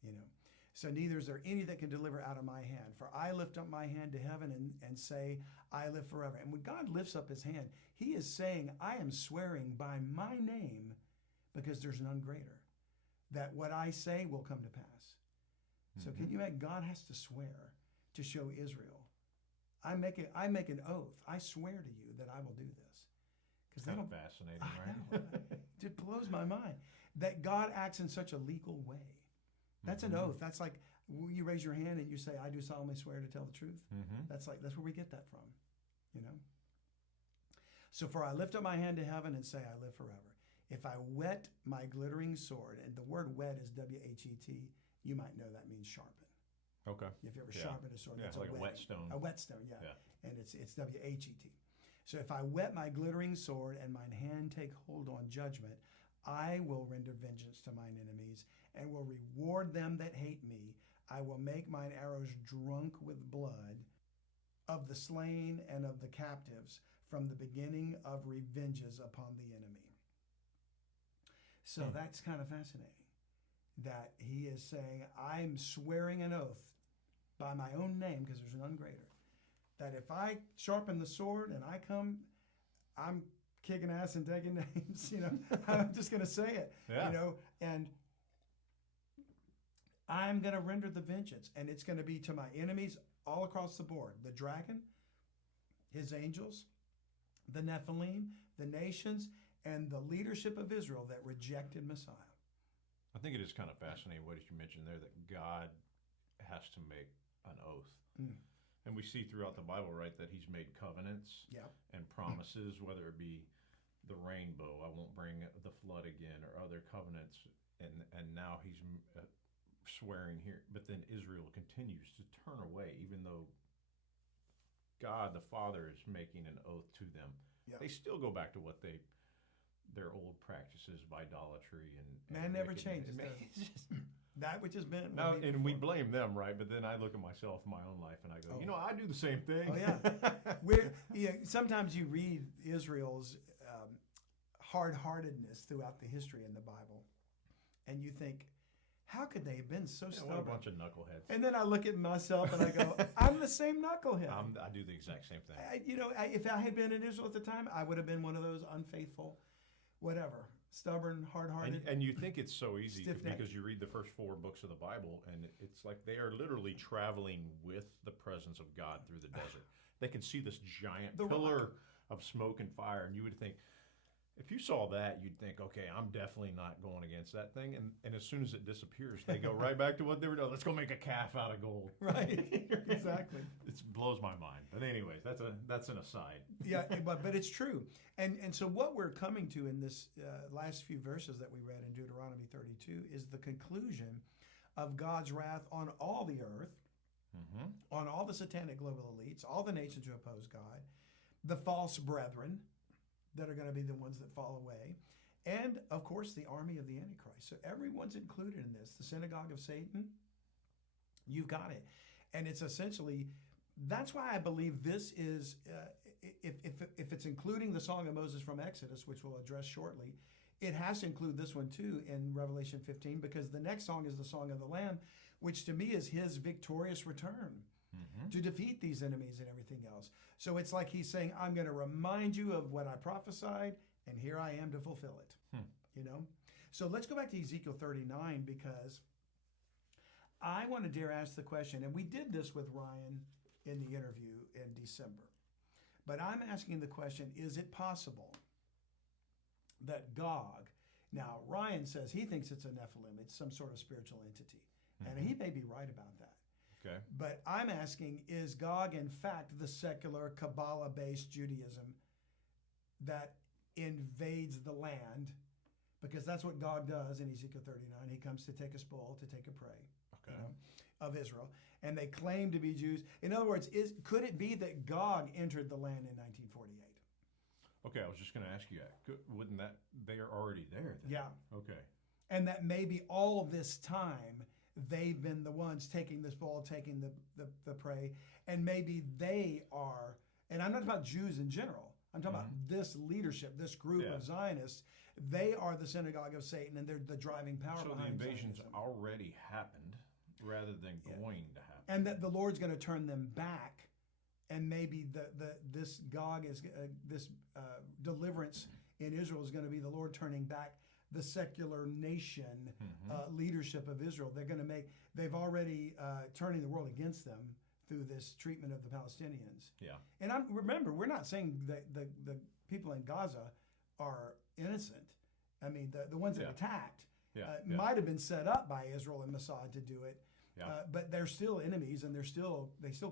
you know. So neither is there any that can deliver out of my hand. For I lift up my hand to heaven and say, I live forever. And when God lifts up his hand, he is saying, I am swearing by my name, because there's none greater, that what I say will come to pass. So can you imagine? God has to swear to show Israel, I make an oath. I swear to you that I will do this. Because they don't fascinating, right? It blows my mind that God acts in such a legal way. That's an oath. That's like you raise your hand and you say, I do solemnly swear to tell the truth. That's where we get that from, you know? So for I lift up my hand to heaven and say, I live forever. If I whet my glittering sword, and the word whet is W-H-E-T, you might know that means sharpen. Okay. If you ever sharpened a sword, that's like a whetstone. A whetstone, yeah. And it's W-H-E-T. So if I whet my glittering sword and mine hand take hold on judgment, I will render vengeance to mine enemies and will reward them that hate me. I will make mine arrows drunk with blood of the slain and of the captives from the beginning of revenges upon the enemy. So that's kind of fascinating that he is saying, I'm swearing an oath by my own name, because there's none greater, that if I sharpen the sword and I come, I'm kicking ass and taking names, you know. I'm just going to say it, you know, and I'm going to render the vengeance, and it's going to be to my enemies all across the board. The dragon, his angels, the Nephilim, the nations, and the leadership of Israel that rejected Messiah. I think it is kind of fascinating what you mentioned there, that God has to make an oath. And we see throughout the Bible, right, that he's made covenants and promises, whether it be the rainbow, I won't bring the flood again, or other covenants. And now he's swearing here. But then Israel continues to turn away, even though God the Father is making an oath to them. They still go back to what their old practices of idolatry and man never changes. That which has been. No, and we blame them, right? But then I look at myself in my own life and I go, you know, I do the same thing. Oh yeah. Sometimes you read Israel's hard-heartedness throughout the history in the Bible, and you think, how could they have been so stubborn? What a bunch of knuckleheads. And then I look at myself and I go, I'm the same knucklehead. I do the exact same thing. If I had been in Israel at the time, I would have been one of those unfaithful, whatever, stubborn, hard-hearted. And you think it's so easy because you read the first 4 books of the Bible, and it's like they are literally traveling with the presence of God through the desert. They can see this giant pillar of smoke and fire, and you would think, if you saw that, you'd think, okay, I'm definitely not going against that thing. And as soon as it disappears, they go right back to what they were doing. Let's go make a calf out of gold. Right, exactly. It blows my mind. But anyways, that's an aside. Yeah, but it's true. And so what we're coming to in this last few verses that we read in Deuteronomy 32 is the conclusion of God's wrath on all the earth, on all the satanic global elites, all the nations who oppose God, the false brethren that are going to be the ones that fall away, and of course the army of the Antichrist. So everyone's included in this. The synagogue of Satan, you've got it. And it's essentially, that's why I believe this is, if it's including the Song of Moses from Exodus, which we'll address shortly, it has to include this one too in Revelation 15, because the next song is the Song of the Lamb, which to me is his victorious return to defeat these enemies and everything else. So it's like he's saying, I'm going to remind you of what I prophesied, and here I am to fulfill it. You know? So let's go back to Ezekiel 39, because I want to dare ask the question, and we did this with Ryan in the interview in December, but I'm asking the question, is it possible that Gog, now Ryan says he thinks it's a Nephilim, it's some sort of spiritual entity, and he may be right about that. Okay. But I'm asking, is Gog in fact the secular Kabbalah-based Judaism that invades the land because that's what God does in Ezekiel 39. He comes to take a spoil, to take a prey, of Israel. And they claim to be Jews. In other words, could it be that Gog entered the land in 1948? Okay, I was just going to ask you that. Wouldn't that, they are already there then? Yeah. Okay. And that maybe all this time they've been the ones taking the spoil, taking the prey, and maybe they are, and I'm not talking about Jews in general, I'm talking about this leadership, this group of Zionists. They are the synagogue of Satan, and they're the driving power behind the invasion's Zionism. already happened rather than going to happen. And that the Lord's going to turn them back, and maybe this Gog is this deliverance in Israel is going to be the Lord turning back the secular nation leadership of Israel. They've already turning the world against them through this treatment of the Palestinians. Yeah. And remember, we're not saying that the people in Gaza are innocent. I mean, the ones that attacked might have been set up by Israel and Mossad to do it. Yeah. But they're still enemies, and they still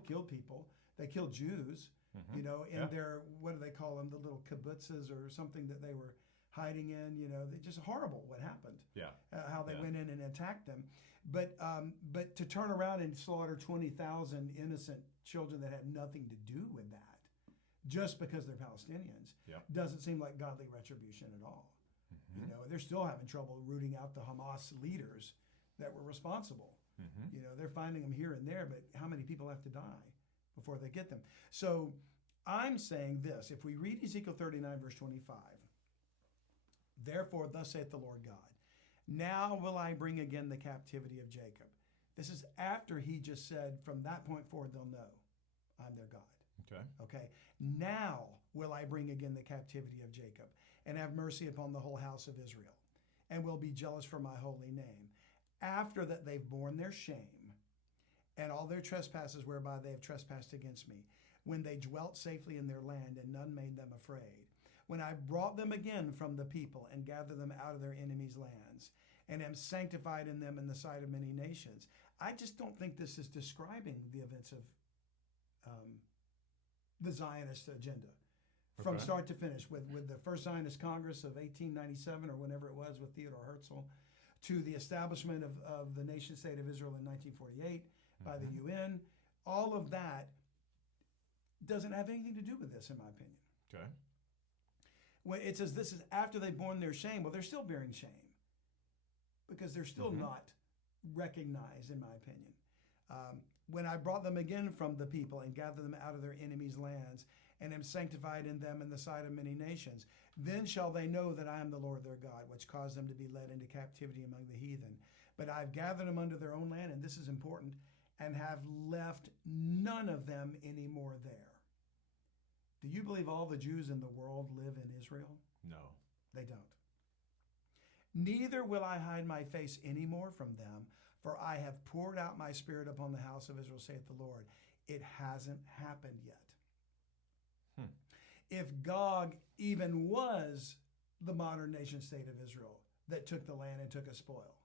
killed people. They killed Jews, in their, what do they call them, the little kibbutzes or something that they were hiding in. They just horrible what happened. Yeah. How they went in and attacked them. But to turn around and slaughter 20,000 innocent children that had nothing to do with that, just because they're Palestinians, doesn't seem like godly retribution at all. They're still having trouble rooting out the Hamas leaders that were responsible. They're finding them here and there, but how many people have to die before they get them? So I'm saying this, if we read Ezekiel 39, verse 25, therefore, thus saith the Lord God, now will I bring again the captivity of Jacob. This is after he just said, from that point forward, they'll know I'm their God. Okay. Now will I bring again the captivity of Jacob and have mercy upon the whole house of Israel, and will be jealous for my holy name. After that they've borne their shame and all their trespasses whereby they have trespassed against me, when they dwelt safely in their land and none made them afraid, when I brought them again from the people and gathered them out of their enemies' lands, and am sanctified in them in the sight of many nations. I just don't think this is describing the events of the Zionist agenda from start to finish, with the first Zionist Congress of 1897 or whenever it was with Theodore Herzl, to the establishment of the nation-state of Israel in 1948 by the UN. All of that doesn't have anything to do with this, in my opinion. Okay. When it says this is after they've borne their shame, well, they're still bearing shame because they're still not recognized, in my opinion. When I brought them again from the people and gathered them out of their enemies' lands, and am sanctified in them in the sight of many nations, then shall they know that I am the Lord their God, which caused them to be led into captivity among the heathen. But I've gathered them unto their own land, and this is important, and have left none of them any more there. Do you believe all the Jews in the world live in Israel? No. They don't. Neither will I hide my face any more from them, for I have poured out my spirit upon the house of Israel, saith the Lord. It hasn't happened yet. If Gog even was the modern nation state of Israel that took the land and took a spoil,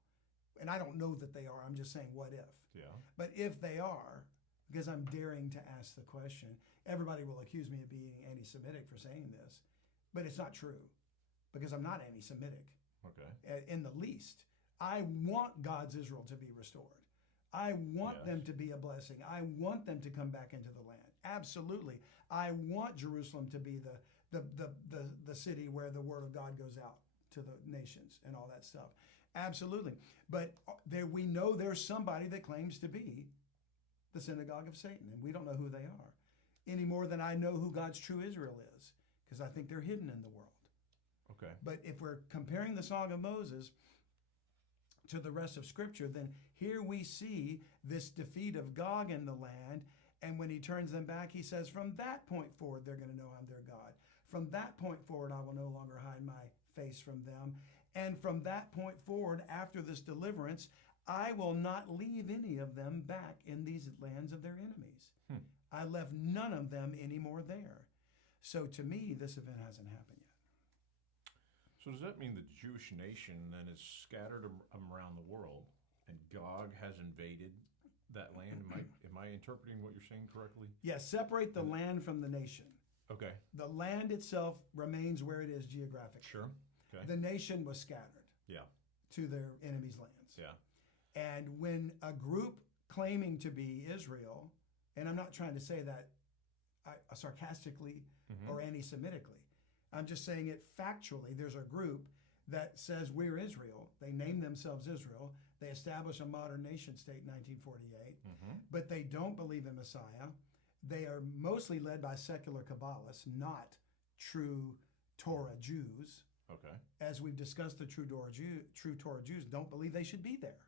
and I don't know that they are, I'm just saying what if. Yeah. But if they are, because I'm daring to ask the question, everybody will accuse me of being anti-Semitic for saying this, but it's not true, because I'm not anti-Semitic. Okay. In the least. I want God's Israel to be restored. I want them to be a blessing. I want them to come back into the land. Absolutely. I want Jerusalem to be the city where the word of God goes out to the nations and all that stuff. Absolutely. But we know there's somebody that claims to be the synagogue of Satan, and we don't know who they are any more than I know who God's true Israel is, because I think they're hidden in the world. Okay. But if we're comparing the Song of Moses to the rest of Scripture, then here we see this defeat of Gog in the land. And when he turns them back, he says, from that point forward, they're going to know I'm their God. From that point forward, I will no longer hide my face from them. And from that point forward, after this deliverance, I will not leave any of them back in these lands of their enemies. I left none of them anymore there. So to me, this event hasn't happened yet. So does that mean the Jewish nation then is scattered around the world, and Gog has invaded that land? Am I interpreting what you're saying correctly? Yes, separate the land from the nation. Okay. The land itself remains where it is geographically. Sure. Okay. the nation was scattered Yeah. to their enemies' lands. Yeah. And when a group claiming to be Israel, and I'm not trying to say that sarcastically or anti-Semitically, I'm just saying it factually, there's a group that says we're Israel. They name themselves Israel. They establish a modern nation state in 1948, but they don't believe in Messiah. They are mostly led by secular Kabbalists, not true Torah Jews. Okay. As we've discussed, the true Torah Jews don't believe they should be there.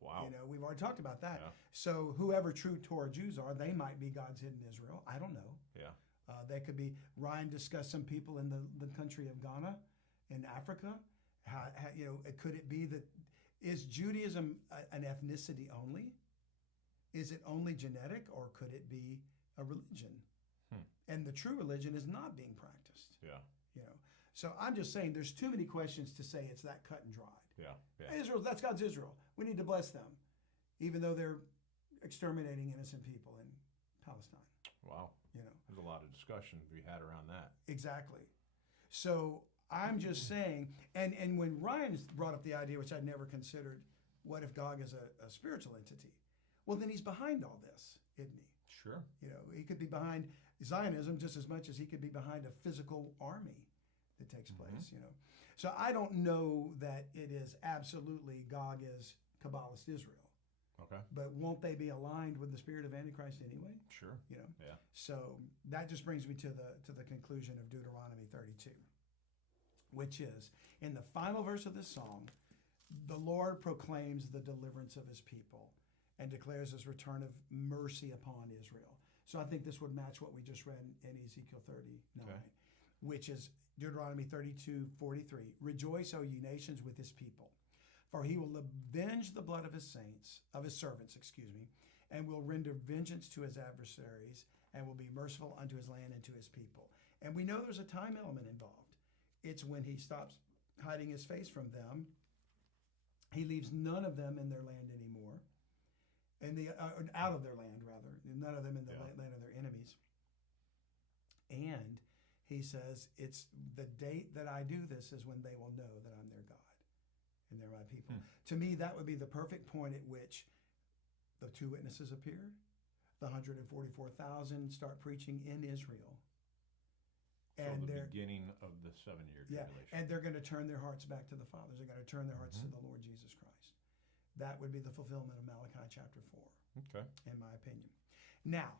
Wow. We've already talked about that. Yeah. So whoever true Torah Jews are, they might be God's hidden Israel. I don't know. Yeah. They could be. Ryan discussed some people in the country of Ghana, in Africa. Could it be that is Judaism an ethnicity only? Is it only genetic, or could it be a religion? And the true religion is not being practiced. Yeah. So I'm just saying, there's too many questions to say it's that cut and dried. Yeah. Israel, that's God's Israel. We need to bless them, even though they're exterminating innocent people in Palestine. Wow. There's a lot of discussion to be had around that. Exactly. So I'm just saying, and when Ryan brought up the idea, which I'd never considered, what if God is a spiritual entity? Well, then he's behind all this, isn't he? Sure. He could be behind Zionism just as much as he could be behind a physical army that takes place, So I don't know that it is absolutely Gog is Kabbalist Israel. Okay. But won't they be aligned with the spirit of Antichrist anyway? Sure. Yeah. So that just brings me to the conclusion of Deuteronomy 32, which is, in the final verse of this song, the Lord proclaims the deliverance of his people and declares his return of mercy upon Israel. So I think this would match what we just read in Ezekiel 39, which is Deuteronomy 32:43. Rejoice, O ye nations, with his people, for he will avenge the blood of his servants, and will render vengeance to his adversaries, and will be merciful unto his land and to his people. And we know there's a time element involved. It's when he stops hiding his face from them. He leaves none of them in their land anymore, and out of their land, rather. None of them in the land of their enemies. And he says, it's the date that I do this is when they will know that I'm their God and they're my people. To me, that would be the perfect point at which the two witnesses appear, the 144,000 start preaching in Israel. And so the beginning of the 7-year tribulation. And they're going to turn their hearts back to the fathers. They're going to turn their hearts to the Lord Jesus Christ. That would be the fulfillment of Malachi chapter 4, in my opinion. Now,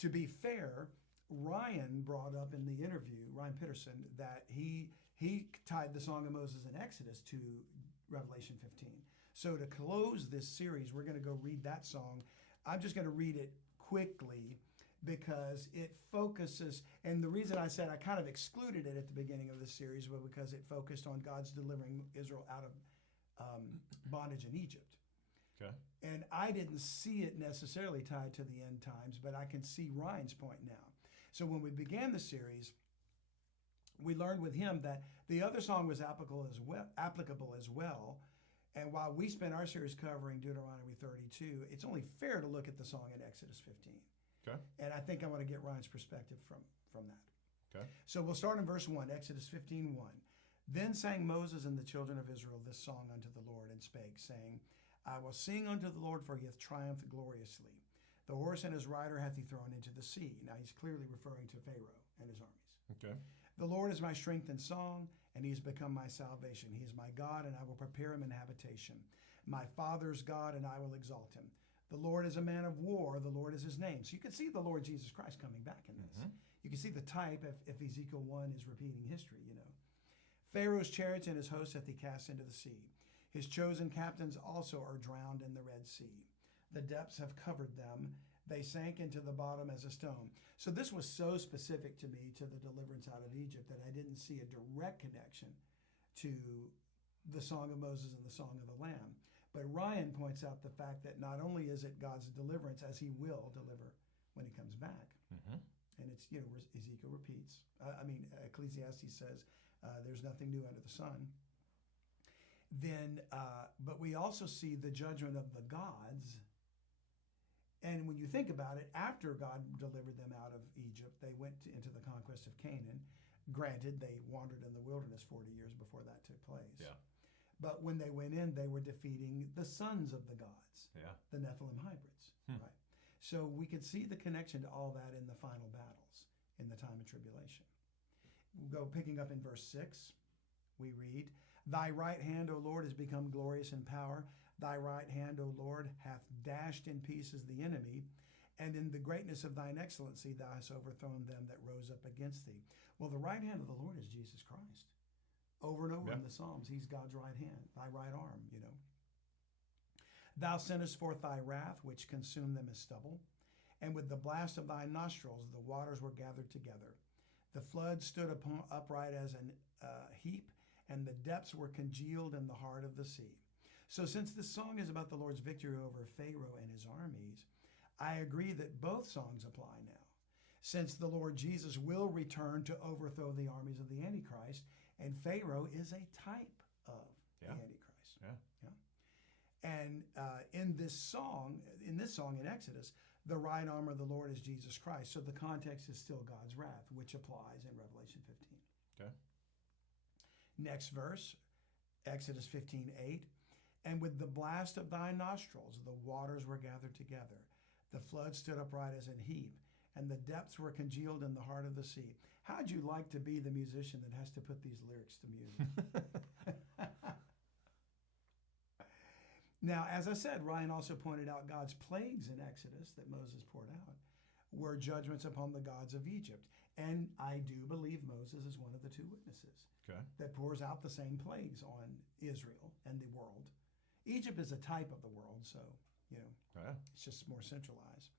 to be fair, Ryan brought up in the interview, Ryan Peterson, that he tied the Song of Moses in Exodus to Revelation 15. So to close this series, we're going to go read that song. I'm just going to read it quickly because it focuses, and the reason I said I kind of excluded it at the beginning of this series was because it focused on God's delivering Israel out of bondage in Egypt. Okay. And I didn't see it necessarily tied to the end times, but I can see Ryan's point now. So when we began the series, we learned with him that the other song was applicable as well. And while we spent our series covering Deuteronomy 32, it's only fair to look at the song in Exodus 15. Okay. And I think I want to get Ryan's perspective from that. Okay. So we'll start in verse 1, Exodus 15:1. Then sang Moses and the children of Israel this song unto the Lord, and spake, saying, I will sing unto the Lord, for he hath triumphed gloriously. The horse and his rider hath he thrown into the sea. Now he's clearly referring to Pharaoh and his armies. Okay. The Lord is my strength and song, and he has become my salvation. He is my God, and I will prepare him an habitation. My father's God, and I will exalt him. The Lord is a man of war. The Lord is his name. So you can see the Lord Jesus Christ coming back in this. You can see the type if Ezekiel 1 is repeating history, Pharaoh's chariots and his hosts hath he cast into the sea. His chosen captains also are drowned in the Red Sea. The depths have covered them. They sank into the bottom as a stone. So this was so specific to me, to the deliverance out of Egypt, that I didn't see a direct connection to the Song of Moses and the Song of the Lamb. But Ryan points out the fact that not only is it God's deliverance, as he will deliver when he comes back, and it's, Ezekiel repeats. Ecclesiastes says there's nothing new under the sun. Then, but we also see the judgment of the gods. And when you think about it, after God delivered them out of Egypt, they went into the conquest of Canaan. Granted, they wandered in the wilderness 40 years before that took place. Yeah. But when they went in, they were defeating the sons of the gods, the Nephilim hybrids, right? So we could see the connection to all that in the final battles in the time of tribulation. We'll go picking up in verse 6. We read, Thy right hand, O Lord, has become glorious in power. Thy right hand, O Lord, hath dashed in pieces the enemy, and in the greatness of thine excellency thou hast overthrown them that rose up against thee. Well, the right hand of the Lord is Jesus Christ. Over and over in the Psalms, he's God's right hand, thy right arm, you know. Thou sendest forth thy wrath, which consumed them as stubble, and with the blast of thy nostrils the waters were gathered together. The flood stood upright as an heap, and the depths were congealed in the heart of the sea. So since this song is about the Lord's victory over Pharaoh and his armies, I agree that both songs apply now, since the Lord Jesus will return to overthrow the armies of the Antichrist, and Pharaoh is a type of the Antichrist. And in this song in Exodus, the right arm of the Lord is Jesus Christ. So the context is still God's wrath, which applies in Revelation 15. Okay. Next verse, Exodus 15:8. And with the blast of thy nostrils, the waters were gathered together. The flood stood upright as an heap, and the depths were congealed in the heart of the sea. How'd you like to be the musician that has to put these lyrics to music? Now, as I said, Ryan also pointed out God's plagues in Exodus that Moses poured out were judgments upon the gods of Egypt. And I do believe Moses is one of the two witnesses that pours out the same plagues on Israel and the world. Egypt is a type of the world, so, you know, it's just more centralized.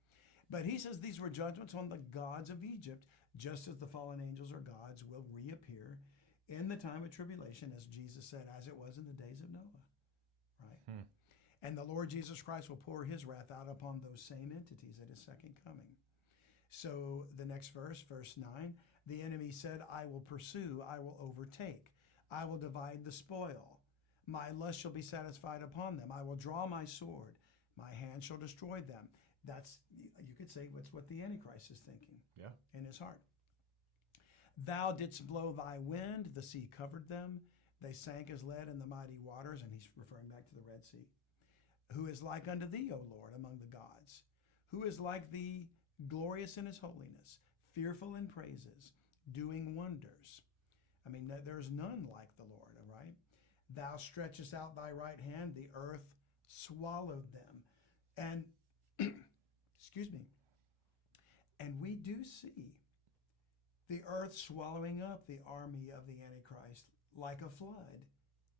But he says these were judgments on the gods of Egypt, just as the fallen angels or gods will reappear in the time of tribulation, as Jesus said, as it was in the days of Noah, right? And the Lord Jesus Christ will pour his wrath out upon those same entities at his second coming. So the next verse, verse 9, the enemy said, I will pursue, I will overtake, I will divide the spoil. My lust shall be satisfied upon them. I will draw my sword. My hand shall destroy them. That's, you could say, that's what the Antichrist is thinking in his heart. Thou didst blow thy wind, the sea covered them. They sank as lead in the mighty waters, and he's referring back to the Red Sea. Who is like unto thee, O Lord, among the gods? Who is like thee, glorious in his holiness, fearful in praises, doing wonders? I mean, there's none like the Lord, all right? Thou stretchest out thy right hand, the earth swallowed them. And, excuse me, and we do see the earth swallowing up the army of the Antichrist like a flood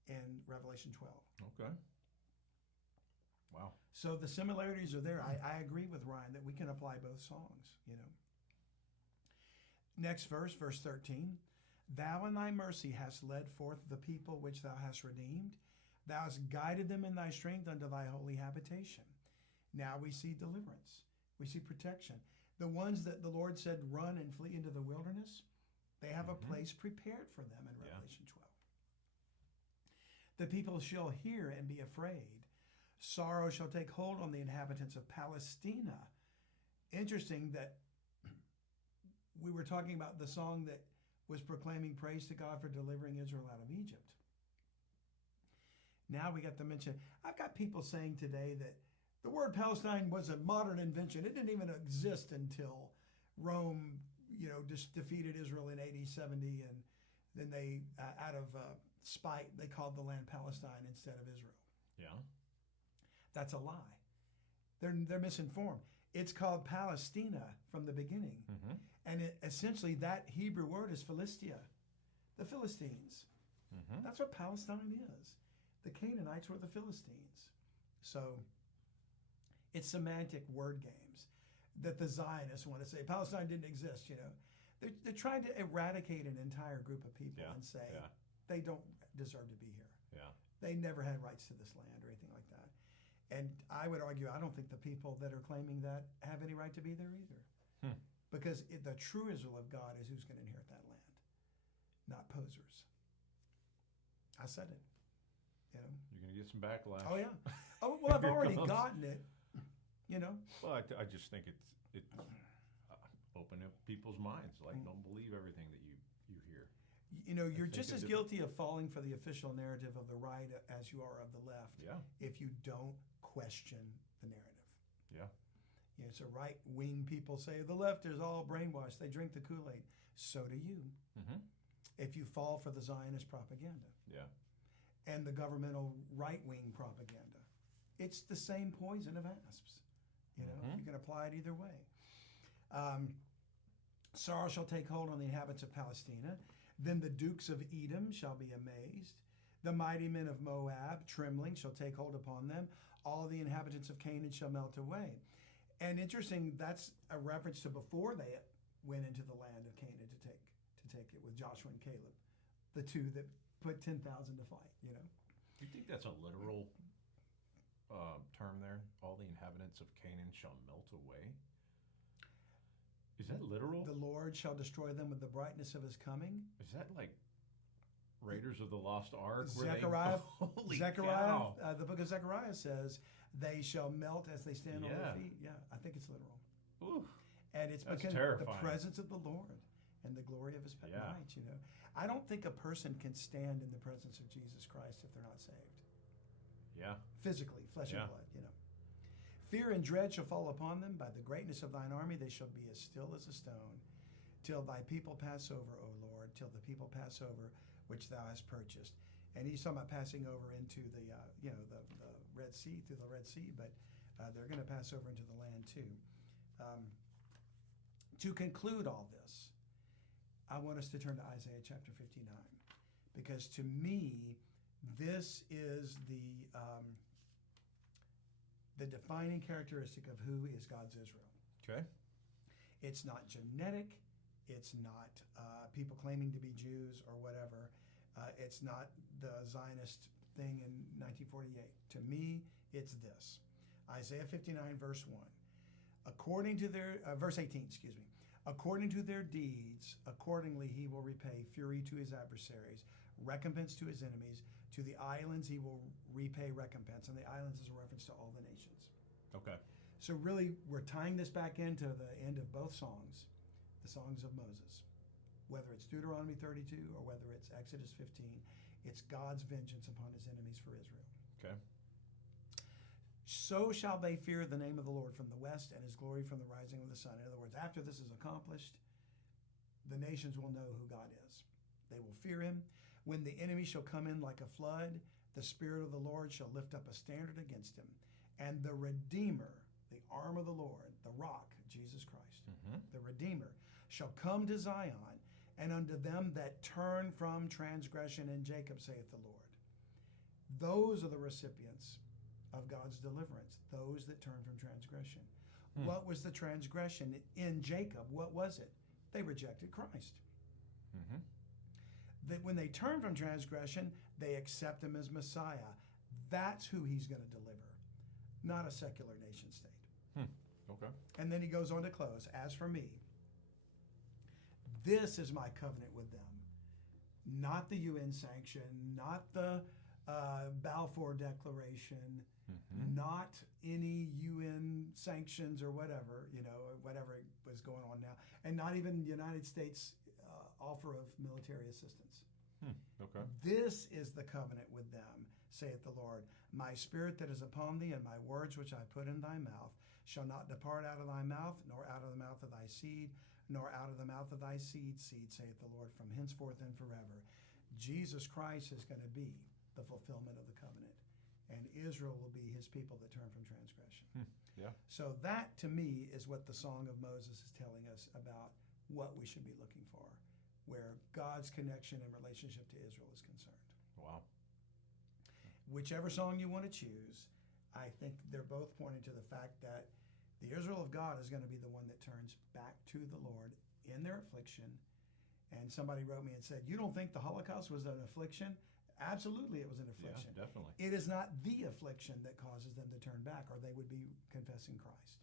in Revelation 12. Okay. Wow. So the similarities are there. I agree with Ryan that we can apply both songs, you know. Next verse, verse 13. Thou in thy mercy hast led forth the people which thou hast redeemed. Thou hast guided them in thy strength unto thy holy habitation. Now we see deliverance. We see protection. The ones that the Lord said run and flee into the wilderness, they have a place prepared for them in Revelation 12. The people shall hear and be afraid. Sorrow shall take hold on the inhabitants of Palestina. Interesting that we were talking about the song that was proclaiming praise to God for delivering Israel out of Egypt. Now we got to mention, I've got people saying today that the word Palestine was a modern invention. It didn't even exist until Rome, you know, just defeated Israel in AD 70, and then they, out of spite, they called the land Palestine instead of Israel. Yeah. That's a lie. They're misinformed. It's called Palestina from the beginning. And essentially that Hebrew word is Philistia, the Philistines. That's what Palestine is. The Canaanites were the Philistines. So it's semantic word games that the Zionists want to say. Palestine didn't exist, you know. They're trying to eradicate an entire group of people and say they don't deserve to be here. They never had rights to this land or anything like that. And I would argue, I don't think the people that are claiming that have any right to be there either. Because the true Israel of God is who's going to inherit that land, not posers. I said it. You know? You're going to get some backlash. Oh, yeah. Oh, well, I've already gotten it, you know. Well, I just think it's open up people's minds. Like, don't believe everything that you hear. you're just as guilty of falling for the official narrative of the right as you are of the left. Yeah. If you don't question the narrative. Yeah. So right-wing people say the left is all brainwashed. They drink the Kool-Aid. So do you. Mm-hmm. If you fall for the Zionist propaganda. Yeah. And the governmental right-wing propaganda. It's the same poison of asps. You can apply it either way. Sorrow shall take hold on the inhabitants of Palestina. Then the dukes of Edom shall be amazed. The mighty men of Moab, trembling, shall take hold upon them. All the inhabitants of Canaan shall melt away. And interesting, that's a reference to before they went into the land of Canaan to take it with Joshua and Caleb, the two that put 10,000 to fight. Do you think that's a literal term there? All the inhabitants of Canaan shall melt away. Is that literal? The Lord shall destroy them with the brightness of his coming. Is that like Raiders of the Lost Ark? Zechariah, cow. The book of Zechariah says, they shall melt as they stand on their feet. Yeah, I think it's literal. Ooh, and it's because terrifying. The presence of the Lord and the glory of his might, I don't think a person can stand in the presence of Jesus Christ if they're not saved. Yeah. Physically, flesh and blood, Fear and dread shall fall upon them. By the greatness of thine army they shall be as still as a stone, till thy people pass over, O Lord, till the people pass over which thou hast purchased. And he's talking about passing over into the Red Sea, through the Red Sea, but they're going to pass over into the land too. To conclude all this, I want us to turn to Isaiah chapter 59, because to me, this is the defining characteristic of who is God's Israel. Okay. It's not genetic. It's not people claiming to be Jews or whatever. It's not the Zionist thing in 1948. To me, it's this. Isaiah 59, verse 1. According to their, verse 18, excuse me. According to their deeds, accordingly he will repay fury to his adversaries, recompense to his enemies. To the islands he will repay recompense. And the islands is a reference to all the nations. Okay. So really, we're tying this back into the end of both songs, the songs of Moses. Whether it's Deuteronomy 32 or whether it's Exodus 15, it's God's vengeance upon his enemies for Israel. Okay. So shall they fear the name of the Lord from the west and his glory from the rising of the sun. In other words, after this is accomplished, the nations will know who God is. They will fear him. When the enemy shall come in like a flood, the Spirit of the Lord shall lift up a standard against him. And the Redeemer, the arm of the Lord, the rock, Jesus Christ, the Redeemer, shall come to Zion, and unto them that turn from transgression in Jacob, saith the Lord. Those are the recipients of God's deliverance, those that turn from transgression. What was the transgression in Jacob? What was it? They rejected Christ. That when they turn from transgression, they accept him as Messiah. That's who he's going to deliver, not a secular nation state. Okay. And then he goes on to close. As for me, this is my covenant with them. Not the UN sanction, not the Balfour Declaration, not any UN sanctions or whatever, whatever was going on now, and not even the United States offer of military assistance. Okay. This is the covenant with them, saith the Lord. My spirit that is upon thee and my words which I put in thy mouth shall not depart out of thy mouth, nor out of the mouth of thy seed, nor out of the mouth of thy seed, saith the Lord, from henceforth and forever. Jesus Christ is going to be the fulfillment of the covenant, and Israel will be his people that turn from transgression. Yeah. So that, to me, is what the Song of Moses is telling us about what we should be looking for, where God's connection and relationship to Israel is concerned. Wow. Whichever song you want to choose, I think they're both pointing to the fact that the Israel of God is going to be the one that turns back to the Lord in their affliction. And somebody wrote me and said, you don't think the Holocaust was an affliction? Absolutely, it was an affliction. Yeah, definitely. It is not the affliction that causes them to turn back, or they would be confessing Christ.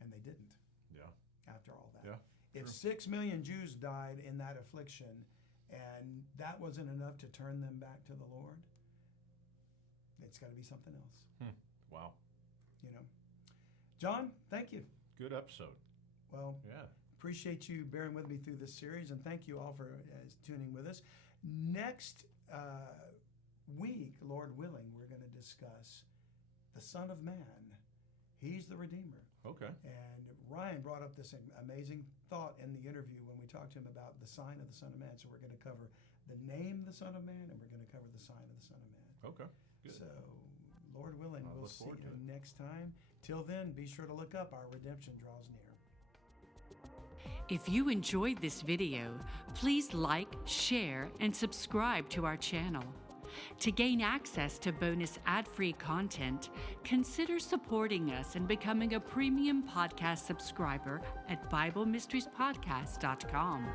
And they didn't. Yeah. After all that. Yeah. If 6 million Jews died in that affliction, and that wasn't enough to turn them back to the Lord, it's got to be something else. Wow. John, thank you. Good episode. Well, yeah. appreciate you bearing with me through this series, and thank you all for tuning with us. Next week, Lord willing, we're going to discuss the Son of Man. He's the Redeemer. Okay. And Ryan brought up this amazing thought in the interview when we talked to him about the sign of the Son of Man. So we're going to cover the name the Son of Man, and we're going to cover the sign of the Son of Man. Okay. Good. So, Lord willing, we'll see you to next time. Till then, be sure to look up. Our redemption draws near. If you enjoyed this video, please like, share, and subscribe to our channel. To gain access to bonus ad-free content, consider supporting us and becoming a premium podcast subscriber at BibleMysteriesPodcast.com.